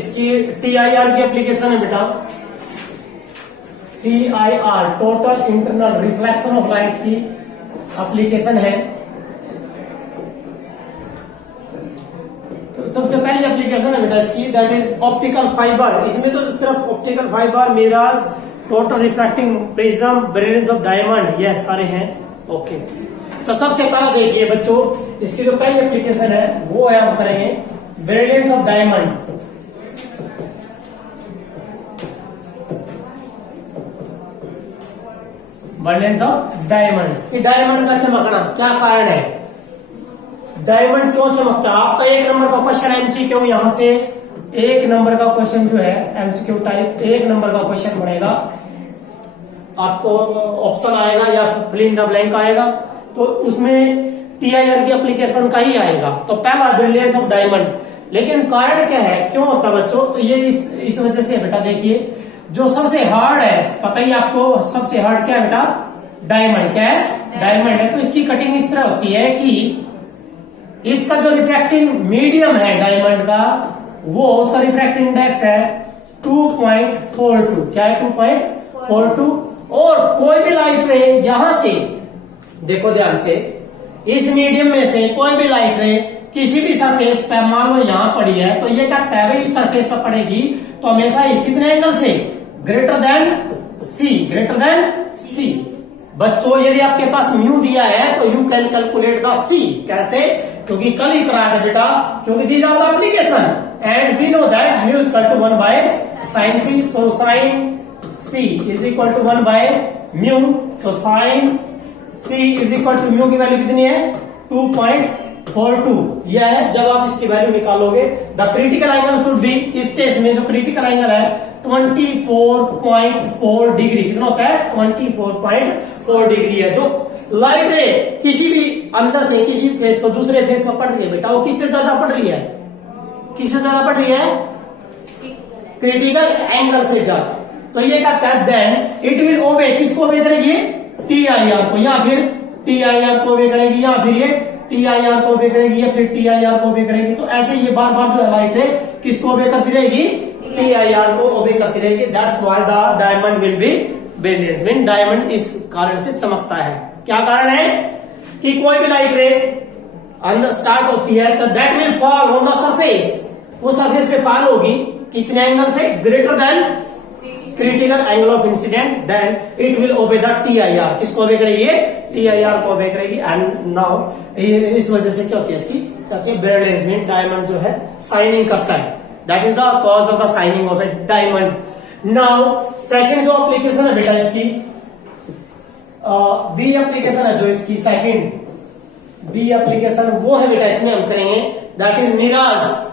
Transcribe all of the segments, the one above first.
इसकी TIR की application है बेटा, TIR total internal reflection of light की एप्लीकेशन है। तो सबसे पहली एप्लीकेशन है बेटा इसकी, दैट इज ऑप्टिकल फाइबर। इसमें तो सिर्फ optical fibre, mirrors, total refracting prism, brilliance of diamond, ये सारे हैं। ओके, तो सबसे पहला देखिए बच्चों, इसकी जो पहली एप्लीकेशन है वो है, हम करेंगे brilliance of diamond. Brilliance of diamond, कि डायमंड का चमकना क्या कारण है, डायमंड क्यों चमकता है। आपका 1 नंबर का क्वेश्चन एमसीक्यू, यहां से 1 नंबर का क्वेश्चन जो है एमसीक्यू टाइप 1 नंबर का क्वेश्चन बनेगा, आपको ऑप्शन आएगा या फिल इन द ब्लैंक आएगा, तो उसमें TIR की एप्लीकेशन का ही आएगा। तो पहला ब्रिलियंस ऑफ डायमंड, लेकिन कारण क्या है, क्यों होता है बच्चों, तो ये इस वजह से बेटा, देखिए जो सबसे हार्ड है, पता ही आपको सबसे हार्ड क्या है बेटा, डायमंड। क्या है, डायमंड है। तो इसकी कटिंग इस तरह होती है कि इसका जो रिफ्रैक्टिंग मीडियम है डायमंड का, वो उसका रिफ्रैक्टिंग इंडेक्स है 2.42। क्या है, 2.42। और कोई भी लाइट रे यहां से, देखो ध्यान से, इस मीडियम में से कोई भी लाइट रे किसी भी सरफेस पे, मान लो यहां पड़ी है, तो ये क्या है, इस सरफेस पर पड़ेगी तो हमेशा ये कितने एंगल से, greater than C, greater than C. बच्चों यदि आपके पास म्यू दिया है तो you can calculate the C. कैसे, क्योंकि कल ही कराया था बेटा, क्योंकि these are the application and we know that mu is equal to 1 by sine C. So sine C is equal to 1 by mu, तो sine C is equal to mu की वैल्यू कितनी है, 2.42। यह है जब आप इसकी वैल्यू निकालोगे। The critical angle should be, इस केस में जो क्रिटिकल एंगल है 24.4 डिग्री। कितना होता है, 24.4 डिग्री है। जो लाइट रे किसी भी अंदर से किसी फेस को दूसरे फेस में पड़ रही है बेटा, वो किससे ज्यादा पड़ रही है, किससे ज्यादा पड़ रही है, क्रिटिकल एंगल से ज्यादा। तो ये कहता है देन इट विल ओबे, किसको ओबे करेगी, TIR को, या फिर TIR को ओबे करेगी, या फिर ये TIR को ओबे करेगी, या फिर TIR को ओबे करेगी। तो ऐसे ये बार बार जो है लाइट रे किसको ओबे करती रहेगी, TIR को ओबे करती रहेगी। That's why the diamond will be brilliance, mean diamond इस कारण से चमकता है। क्या कारण है, कि कोई भी लाइट रे अंदर स्टार्ट होती है तो that will fall on the surface, वो सरफेस पे फॉल होगी कितने एंगल से, greater than critical angle of incident, then it will obey the TIR। किसको ओबे करेगी, TIR को ओबे करेगी। एंड नाउ इस वजह से क्या होती है, इसकी कहती है ब्रिलियंस, मीन डायमंड जो है शाइनिंग करता है। That is the cause of the shining of the diamond. Now second जो एप्लीकेशन है बेटा इसकी, बी एप्लीकेशन है जो इसकी सेकंड बी एप्लीकेशन, वो है बेटा इसमें हम करेंगे दैट इज मिराज।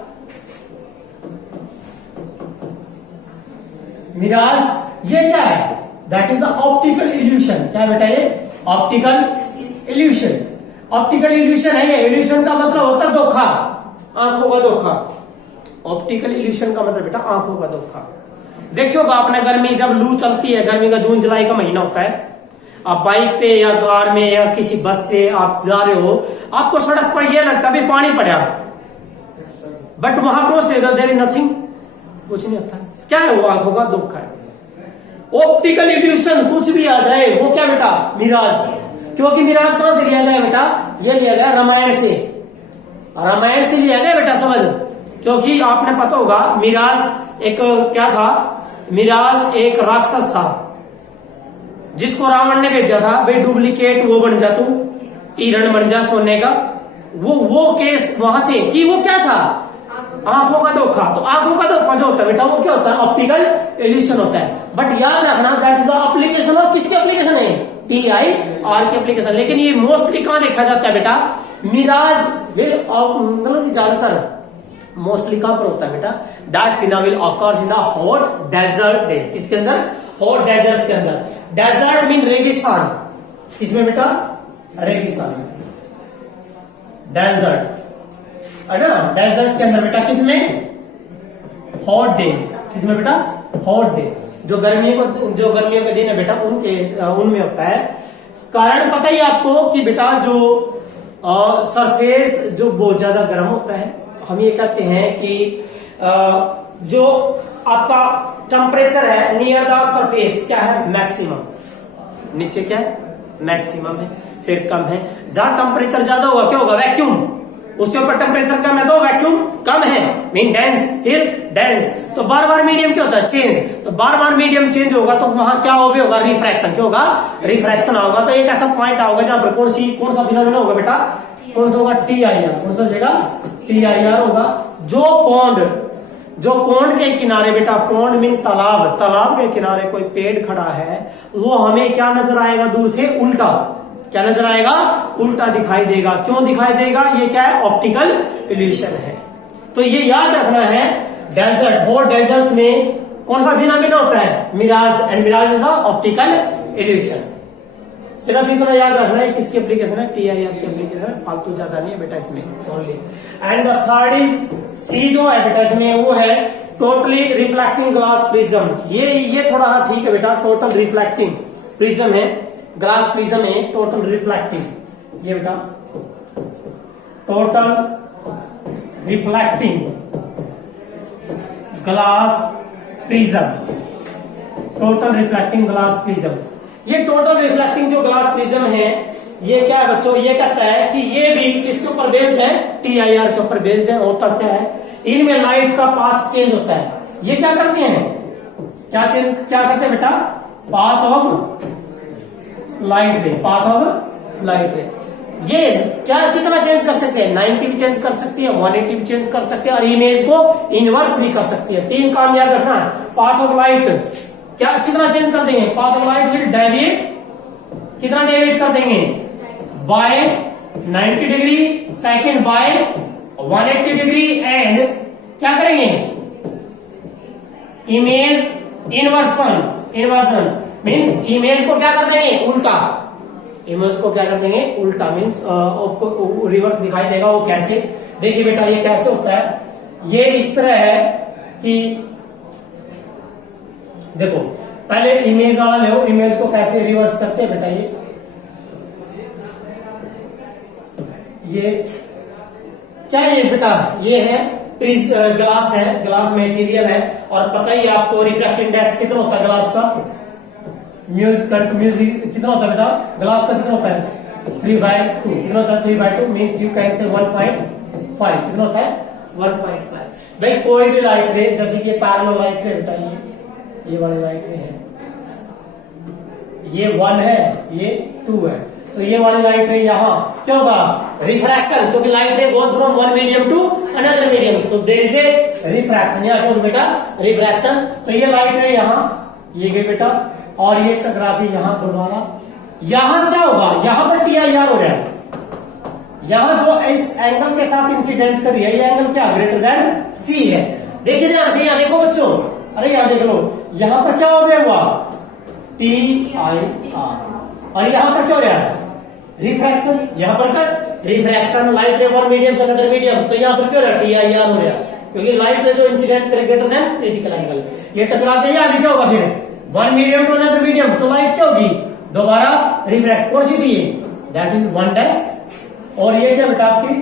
मिराज ये क्या है, that is the optical evolution. क्या बेटा, ये ऑप्टिकल इल्यूशन। ऑप्टिकल इल्यूशन है ये, इल्यूशन का मतलब होता है धोखा, आंखों का धोखा। ऑप्टिकल इल्यूशन का मतलब बेटा आंखों का धोखा। देखिए होगा आपने, गर्मी जब लू चलती है, गर्मी का जून जुलाई का महीना होता है, आप बाइक पे या कार में या किसी बस से आप जा रहे हो, आपको सड़क पर यह लगता है पानी पड़ा, बट वहां पहुंचते देयर इज नथिंग, कुछ नहीं होता। क्या है वो, आंखों का धोखा है। ऑप्टिकल इल्यूशन कुछ भी आ जाए, वो क्या बेटा, मिराज। क्योंकि मिराज कहां से लिया गया बेटा, ये लिया गया रामायण से, रामायण से लिया गया बेटा, समझ। क्योंकि आपने पता होगा मिराज एक क्या था, मिराज एक राक्षस था जिसको रावण ने भेजा था, भाई डुप्लीकेट वो बन जा, तू हिरण बन जा सोने का। वो केस वहां से कि वो क्या था, आंखों का धोखा। तो आंखों का धोखा जो होता है बेटा, वो क्या होता है, ऑप्टिकल इल्यूशन होता है। बट याद रखना that is the application of, किसकी एप्लीकेशन है, TIR की एप्लीकेशन। लेकिन ये मोस्टली कहां देखा जाता है बेटा, मिराज विल, मतलब ज्यादातर मोस्टली कहां पर होता है बेटा, that phenomenon occurs in the hot desert day. किसके अंदर, हॉट डेजर्ट के अंदर। डेजर्ट मीन रेगिस्तान, इसमें बेटा रेगिस्तान, डेजर्ट है ना, डेजर्ट के अंदर बेटा, किसमें, हॉट डेज, किसमें बेटा, हॉट डे। जो गर्मियों के दिन है बेटा, उनमें होता है। कारण पता ही आपको कि बेटा जो सरफेस जो बहुत ज्यादा गर्म होता है, हम ये कहते हैं कि जो आपका टेम्परेचर है नियर द सरफेस क्या है, मैक्सिमम, नीचे क्या है, मैक्सिमम है, फिर कम है। जहां टेम्परेचर ज्यादा होगा क्या होगा, वैक्यूम, उसके ऊपर टेम्परेचर कम है तो वैक्यूम कम है, मीन डेंस, फिर डेंस। तो बार बार मीडियम क्या होता है, चेंज, तो बार बार मीडियम चेंज होगा तो वहां क्या होगा, रिफ्रैक्शन, क्या होगा, रिफ्रैक्शन होगा। तो एक ऐसा पॉइंट होगा जहां पर कौन सा फिनोमेना होगा बेटा, कौन सा होगा, TIR, कौन सा जगह, TIR होगा। जो पौंड के किनारे बेटा, पौंड मीन तालाब के किनारे कोई पेड़ खड़ा है, वो हमें क्या नजर आएगा, दूर से उल्टा, क्या नजर आएगा, उल्टा दिखाई देगा। क्यों दिखाई देगा, ये क्या है, ऑप्टिकल इल्यूशन है। तो ये याद रखना है, डेजर्ट और डेजर्ट्स में कौन सा फिनोमेना होता है, mirage, and mirage is the optical illusion. सिर्फ इतना याद रखना है किसकी एप्लीकेशन है, TIR की एप्लीकेशन है, फालतू ज्यादा नहीं है बेटा इसमें only. And the third is C जो है बेटा इसमें, वो है टोटली रिफ्लेक्टिंग ग्लास प्रिज्म। ये थोड़ा ठीक है बेटा, टोटल रिफ्लेक्टिंग प्रिज्म है, ग्लास प्रिज्म है, टोटल रिफ्लेक्टिंग, ये बेटा total reflecting glass prism, total reflecting glass prism. ये टोटल रिफ्लेक्टिंग जो ग्लास प्रिज्म है, ये क्या है बच्चों, ये कहता है कि ये भी किसके ऊपर बेस्ड है, TIR के ऊपर बेस्ड है। होता क्या है, इनमें लाइट का पाथ चेंज होता है। ये क्या करते हैं, क्या करते हैं बेटा, पाथ ऑफ लाइट रे, पाथ ऑफ लाइट रे। ये क्या कितना चेंज कर सकते हैं, 90 भी चेंज कर सकती है, 180 भी चेंज कर सकते हैं, और इमेज को इनवर्स भी कर सकती है। 3 काम याद रखना। पाथ ऑफ लाइट क्या कितना चेंज कर देंगे, path of light will deviate, कितना डेविएट कर देंगे, by 90 degree, second by 180 degree, and क्या करेंगे, इमेज इन्वर्सन मीन्स इमेज को क्या कर देंगे, उल्टा, इमेज को क्या कर देंगे, उल्टा, मीन्स रिवर्स दिखाई देगा। वो कैसे, देखिए बेटा ये कैसे होता है, ये इस तरह है कि देखो पहले इमेज वाला लो, इमेज को कैसे रिवर्स करते हैं बेटा, ये क्या है, ये बेटा ये है ग्लास है, ग्लास मटेरियल है, और पता ही आपको रिफ्रैक्टिव इंडेक्स कितना होता है ग्लास का, म्यूजिक कितना होता है बेटा, ग्लास का कितना होता है, 3/2, कितना होता है, 3/2 मीन्स यू कैन से 1.5, कितना होता है, 1.5। भाई कोई भी लाइट रे, जैसे कि पैरेलल लाइट रे बेटा, ये वाली लाइट रे है, ये 1 है, ये 2 है, तो ये वाली लाइट रे यहाँ क्या होगा, रिफ्रैक्शन, क्योंकि light ray goes from one medium to another medium, तो देयर इज ए रिफ्रैक्शन, यहाँ क्या होगा बेटा, रिफ्रैक्शन। तो ये लाइट रे यहाँ ये गई बेटा, और ये टकरा दी यहाँ दोबारा, यहाँ क्या होगा, यहाँ पर TIR हो रहा है, यहाँ जो इस एंगल के साथ इंसिडेंट कर रही है, ये एंगल क्या, ग्रेटर देन C है। देखिए ध्यान से, यहाँ देखो बच्चों, अरे यहाँ देख लो, यहाँ पर क्या हो गया हुआ, TIR, और यहाँ पर क्या हो रहा है, रिफ्रैक्शन, यहाँ पर कर रिफ्रैक्शन, लाइट रे वन मीडियम से अनदर मीडियम, तो यहाँ पर क्या हो रहा है, TIR हो रहा है, क्योंकि लाइट रे जो इंसिडेंट करे ग्रेटर देन क्रिटिकल एंगल, ये टकराते हैं, अभी क्या होगा फिर, one medium to another medium, तो लाइट क्या होगी, दोबारा रिफ्रैक्ट, कौन सी थी ये, दैट इज 1 और ये क्या बेटा आपकी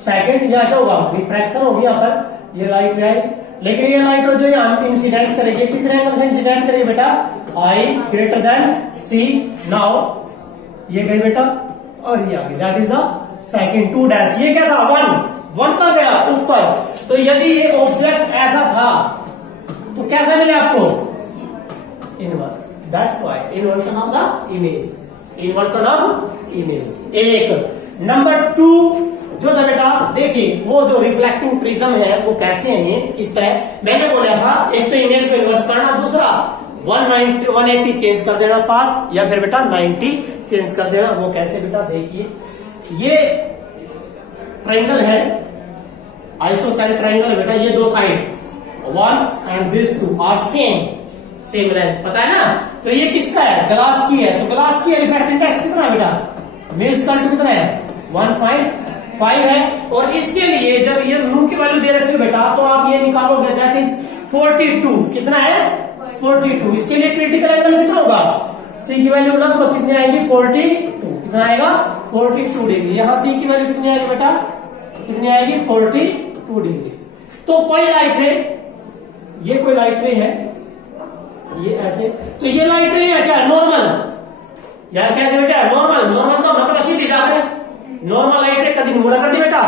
सेकंड, यहाँ क्या होगा, रिफ्रैक्शन होगी यहाँ पर, ये लाइट रे, लेकिन ये लाइट जो यहाँ इंसिडेंट करेगी, कितने एंगल से इंसिडेंट करेगी बेटा, I greater than C। Now ये गई बेटा, और ये आ गई, दैट इज द सेकंड 2 ये क्या था, 1 का गया ऊपर। तो यदि ये ऑब्जेक्ट ऐसा था तो कैसा मिले आपको, inverse, that's why inversion of the image, inversion of image. एक नंबर 2 जो था बेटा, देखिए वो जो रिफ्लेक्टिंग प्रिज्म है वो कैसे है, ये किस तरह, मैंने बोला था एक तो इमेज को इन्वर्स करना, दूसरा 180 चेंज कर देना पाथ, या फिर बेटा 90 चेंज कर देना। वो कैसे बेटा, देखिए ये ट्रायंगल है, आइसोसेलेस ट्रायंगल है बेटा, ये 2 side 1 and this 2 are same length, पता है ना, तो ये किसका है, ग्लास की है, तो ग्लास की रिफ्रैक्टिव इंडेक्स कितना है बेटा, मेज करंट कितना है, 1.5 है, और इसके लिए जब ये रू की वैल्यू दे रखी है बेटा, तो आप ये निकालोगे, दैट इज 42, कितना है 42। इसके लिए क्रिटिकल एंगल कितना होगा, C की वैल्यू लगभग कितनी आएगी, 42, कितना आएगा 42 डिग्री। यहाँ C की वैल्यू कितनी आएगी बेटा, कितनी आएगी 42 डिग्री। तो कोई लाइट है ये कोई लाइट रे है, ये ऐसे, तो ये लाइट रे है क्या? नॉर्मल, यार कैसे बेटा? नॉर्मल, नॉर्मल तो अपना सीधे जा रहे हैं, नॉर्मल लाइट रे कभी मुड़ा कर दी बेटा,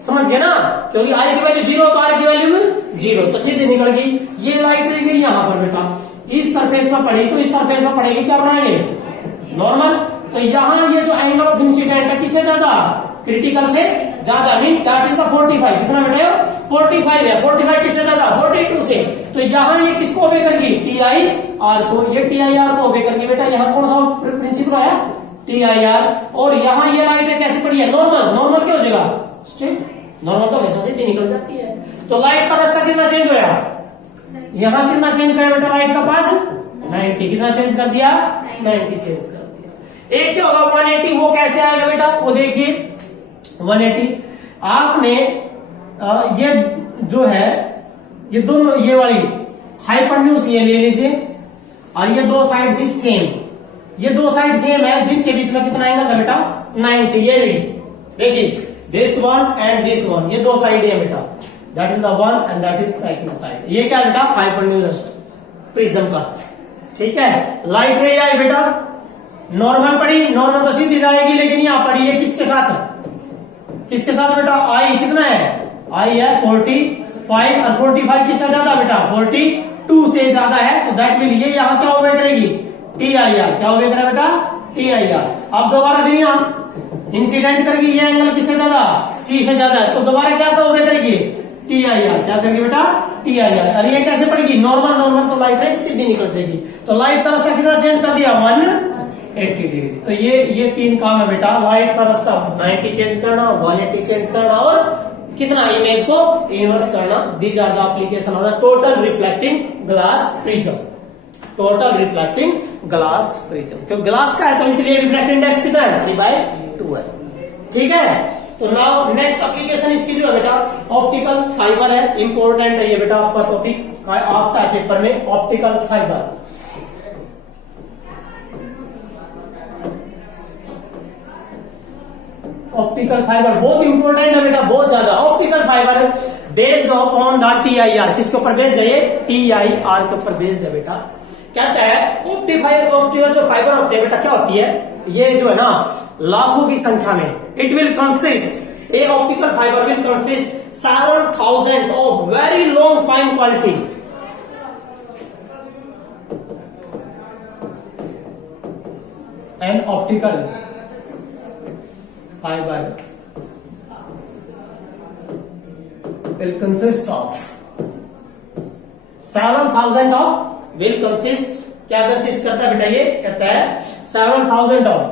समझ गए ना? क्योंकि आई की वैल्यू 0 तो आर की वैल्यू 0, तो सीधे निकल गई। ये लाइट रे गिरी यहां पर बेटा, इस सरफेस पर पड़ेगी, तो इस सरफेस पर पड़ेगी, क्या बनाएंगे? नॉर्मल। तो यहां ये जो एंगल ऑफ इंसिडेंट है किससे ज्यादा? क्रिटिकल से ज्यादा, मीन दैट इज द 45। कितना बेटा? 45 है। 45 किससे ज्यादा? 42 से। तो यहां ये किसको ओबे करेगी? टी आई आर को। ये टी आई आर को ओबे करेगी बेटा। यहां कौन सा प्रिंसिपल आया? T I R. और यहां ये लाइट कैसे पड़ी है? नॉर्मल। नॉर्मल क्या हो जाएगा? स्ट्रेट। नॉर्मल तो हमेशा सीधी निकल जाती है। तो लाइट का रास्ता कितना चेंज होया? यहां कितना चेंज करा बेटा लाइट का पाथ? 90। कितना चेंज कर दिया? 90 चेंज कर दिया। एक क्या होगा? 180। वो कैसे आएगा बेटा? वो देखिए 180। आपने ये जो है, ये दोनों, ये वाली हाइपोटेन्यूज ये ले लीजिए, और ये दो साइड थी सेम, ये दो साइड सेम है, जिनके बीच का कितना एंगल था बेटा? 90। ये देखिए this one and this one, ये दो साइड है बेटा, that is the one and that is second side. ये क्या बेटा? हाइपोटेन्यूज प्रिज्म का। ठीक है। लाइट रे आई बेटा, नॉर्मल पड़ी, नॉर्मल तो सीधी जाएगी, लेकिन यहां पड़ी है किसके साथ? किसके साथ बेटा? आई कितना है? आई है 45, और 45 किससे ज्यादा बेटा? 42 से ज्यादा है, तो दैट मीन ये यहां क्या ओबे करेगी? T I R. क्या ओबे करेगा बेटा? T I R. अब दोबारा भी यहां इंसिडेंट करेगी, ये एंगल किससे ज्यादा? सी से ज्यादा है, तो दोबारा क्या ओबे करेगी? T I R. क्या करेगी बेटा? T I R. और ये कैसे पड़ेगी? नॉर्मल। नॉर्मल तो लाइट है सीधी निकल जाएगी। तो लाइट का रास्ता कितना चेंज कर दिया? 180 डिग्री। तो ये तीन काम है बेटा, लाइट का रास्ता 90 चेंज करना, 180 चेंज करना, और कितना? इमेज को इन्वर्स करना। These are the application of the total reflecting glass prism. Total reflecting glass prism, तो ग्लास का है तो इसलिए रिफ्रैक्टिव इंडेक्स कितना है? 3/2 है। ठीक है। तो नाउ नेक्स्ट एप्लीकेशन इसकी जो है बेटा, ऑप्टिकल फाइबर है। इंपॉर्टेंट है ये बेटा, आपका टॉपिक आपका पेपर में ऑप्टिकल फाइबर। ऑप्टिकल फाइबर बहुत इंपॉर्टेंट है बेटा, बहुत ज्यादा। Optical fibre based upon the T I R. किसके ऊपर बेस्ड है? ये टी आई आर के ऊपर बेस्ड है बेटा। कहता है ऑप्टिकल जो फाइबर होती है बेटा, क्या होती है? ये जो है ना, लाखों की संख्या में, इट विल कंसिस्ट, एक optical fibre will consist 7,000 of very long fine quality, an optical fiber will consist of 7,000 of will consist, क्या कंसिस्ट करता है बेटा? ये कहता है 7,000 of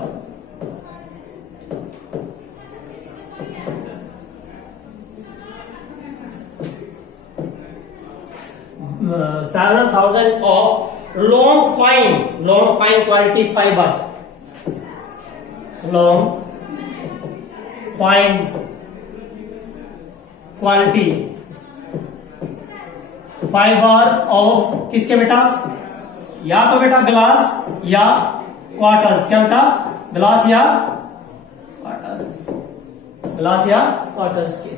7,000 of long fine quality fiber, long fine quality fibre of किसके बेटा? या तो बेटा ग्लास या क्वार्टर्स। क्या बेटा? ग्लास या क्वार्टर्स, ग्लास या क्वार्टर्स के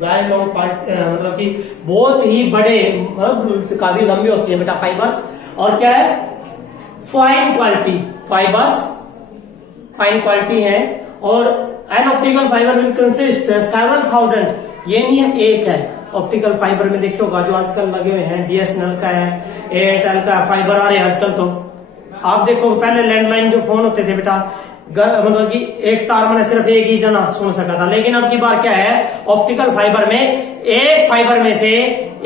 वेरी लॉन्ग मतलब कि बहुत ही बड़े, काफी लंबी होती है बेटा फाइबर्स। और क्या है? Fine quality fibres, fine quality है। और an optical fibre will consist 7,000, ये नहीं है एक है। ऑप्टिकल फाइबर में देखिए होगा जो आजकल लगे हुए हैं, बीएसएनएल का है, एयरटेल का फाइबर आ रहे हैं आजकल। तो आप देखो पहले लैंडलाइन जो फोन होते थे बेटा, मतलब कि एक तार में सिर्फ एक ही जना सुन सका था, लेकिन अब की बार क्या है? ऑप्टिकल फाइबर में एक फाइबर में से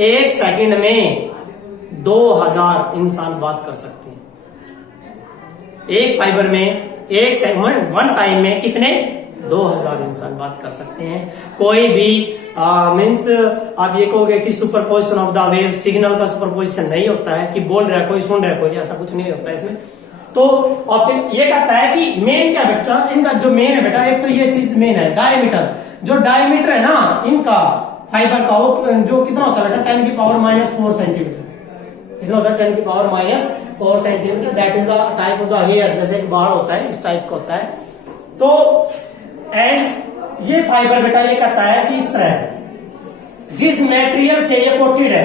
एक सेकंड में 2,000 इंसान बात कर सकते हैं। एक फाइबर में एक सेकंड, वन टाइम में कितने? 2,000 इंसान बात कर सकते हैं। कोई भी मीन्स आप ये कहोगे कि superposition of the wave, signal का सुपरपोजिशन नहीं होता है कि बोल रहा है कोई सुन रहा है कोई, ऐसा कुछ नहीं होता है इसमें। तो ऑप्टिक ये कहता है कि मेन क्या बेटा, इनका जो मेन है बेटा, एक तो ये चीज मेन है डायमीटर। जो डायमीटर है ना इनका फाइबर का, वो जो कितना होता है बेटा? 10⁻⁴ सेंटीमीटर। कितना होता है? 10⁻⁴ centimetre. That is the type of the hair, जैसे एक बाल होता है इस टाइप का होता है। तो एंड ये फाइबर बेटा ये कहता है कि इस तरह जिस मेटेरियल से ये कोटेड है,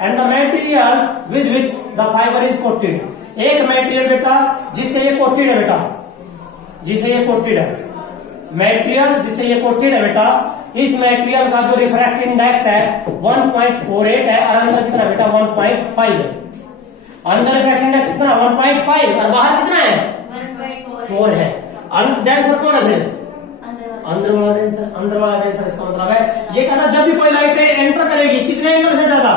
and the materials with which the fibre is coated. एक मटेरियल बेटा जिससे ये कोटेड है बेटा, जिसे ये कोटेड है, मटेरियल जिसे ये कोटेड है बेटा, इस मटेरियल का जो रिफ्रैक्टिव इंडेक्स है 1.48 है और अंदर कितना बेटा 1.5 है। अंदर रिफ्रैक्टिव इंडेक्स कितना 1.5 और बाहर कितना है 4 है। डेंसर कौन है फिर अंदर वाला डेंसर, अंदर वाला डेंसर। इसका मतलब है ये कहना जब भी कोई लाइट एंटर करेगी कितने एंगल से ज्यादा,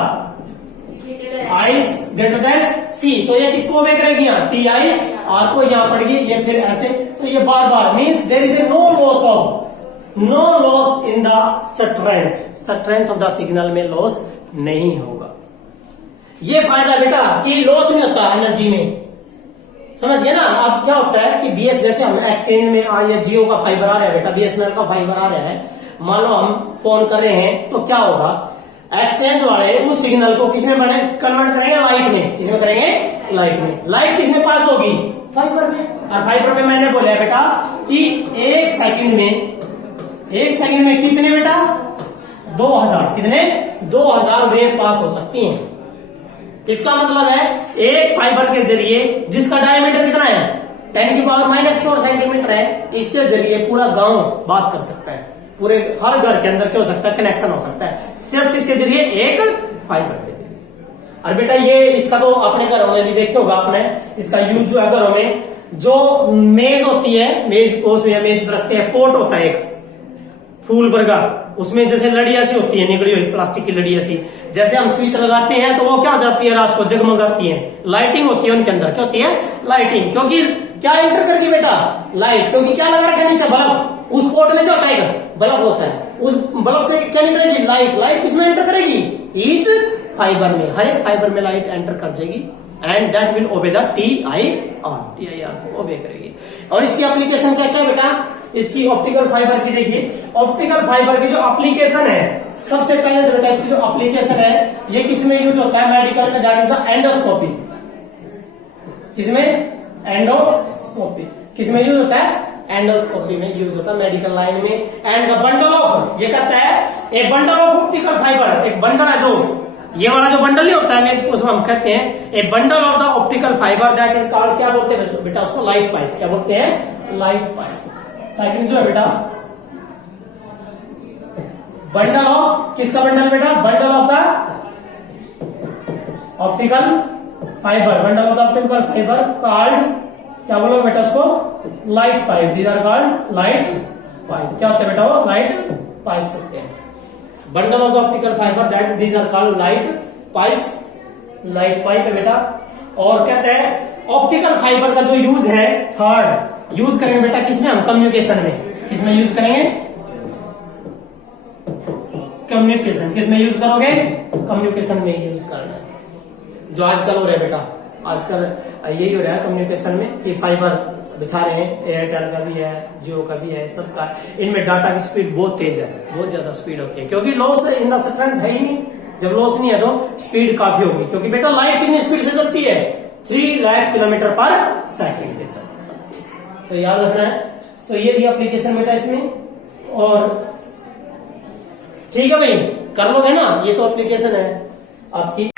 आई ग्रेटर देन सी, तो ये किसको ओबे करेगी यहाँ टी आई, आर को यहाँ पड़ेगी, ये फिर ऐसे, तो ये बार बार mean there is a no loss in the strength of the signal में लॉस नहीं होगा। ये फायदा बेटा कि लॉस नहीं होता एनर्जी में, समझ गए ना। अब क्या होता है कि बीएस जैसे हम एक्सचेंज में या जियो का फाइबर आ रहा है बेटा, बीएसएनएल का फाइबर आ रहा है, मान लो हम फोन कर रहे हैं तो क्या होगा, एक्सचेंज वाले उस सिग्नल को किसमें कन्वर्ट करेंगे, लाइट में। किसमें करेंगे, लाइट में। लाइट किसमें पास होगी, फाइबर में। और फाइबर में मैंने बोला बेटा कि एक सेकंड में कितने बेटा 2000, कितने 2000 वेव पास हो सकती हैं। इसका मतलब है एक फाइबर के जरिए जिसका डायमीटर कितना है 10⁻⁴ सेंटीमीटर है, इसके जरिए पूरा गांव बात कर सकता है, पूरे हर घर के अंदर क्या हो सकता है, कनेक्शन हो सकता है, सिर्फ किसके जरिए, एक फाइबर के जरिए। और बेटा ये इसका तो अपने घरों में भी देखे होगा आपने, इसका यूज जो है घरों में, जो मेज होती है, मेज रखते हैं, पोट होता है एक फूल वर्गा, उसमें जैसे लड़ियां सी होती है निकली हुई प्लास्टिक की लड़ियां सी, जैसे हम स्विच लगाते हैं तो वो क्या हो जाती है, रात को जगमगाती है, लाइटिंग होती है उनके अंदर, क्या होती है, लाइटिंग। क्योंकि क्या एंटर करके बेटा, लाइट, क्योंकि क्या लगा रखा है नीचे, बल्ब। उस पोर्ट में क्या होता है, बल्ब होता है, उस बल्ब से क्या निकलेगी, लाइट। लाइट किसमें एंटर करेगी, ईच फाइबर में, हर एक फाइबर में लाइट एंटर कर जाएगी and that will obey the TIR को ओबे करेगी। और इसकी एप्लीकेशन क्या क्या बेटा, इसकी ऑप्टिकल फाइबर की देखिए, ऑप्टिकल फाइबर की जो एप्लीकेशन है, सबसे पहले तो बेटा इसकी जो एप्लीकेशन है ये किसमें यूज होता है मेडिकल में, दैट इज द एंडोस्कोपी। किसमें, एंडोस्कोपी। किसमें यूज होता है, एंडोस्कोपी में यूज होता है, मेडिकल लाइन में। एंड द बंडल ऑफ, ये कहता है ए बंडल ऑफ ऑप्टिकल फाइबर, एक बंडल है जो ये वाला जो बंडल नहीं होता है उसको हम कहते हैं ए bundle of the optical fibre, that is called, क्या बोलते हैं बेटा उसको, लाइट पाइप। क्या बोलते हैं, लाइट पाइप। सेकंड जो है बेटा बंडल ऑफ, किसका बंडल बेटा, bundle of the optical fibre, bundle of the optical fibre called, क्या बोलोगे बेटा उसको, light pipe. These are called light pipe. क्या होते हैं बेटा, वो लाइट पाइप सकते हैं। Bundle of the optical fibre that these are called light pipes, light pipe है बेटा। और कहते हैं ऑप्टिकल फाइबर का जो यूज है, थर्ड यूज करेंगे बेटा किसमें, हम कम्युनिकेशन में। किसमें यूज करेंगे, कम्युनिकेशन। किसमें यूज करोगे, कम्युनिकेशन में यूज करना है, जो आजकल हो रहा है बेटा, आजकल यही हो रहा है कम्युनिकेशन में कि फाइबर बिछा रहे हैं, एयरटेल का भी है, जियो का भी है, सबका। इनमें डाटा की स्पीड बहुत तेज है, बहुत ज्यादा स्पीड होती है, क्योंकि लॉस इन द स्ट्रेंथ है ही नहीं। जब लॉस नहीं है तो स्पीड काफी होगी, क्योंकि बेटा लाइट कितनी स्पीड से चलती है, 3 लाख किलोमीटर पर सेकेंड के साथ, तो याद रखना है। तो ये भी एप्लीकेशन बेटा इसमें, और ठीक है भाई कर लोगे ना, ये तो एप्लीकेशन है आपकी।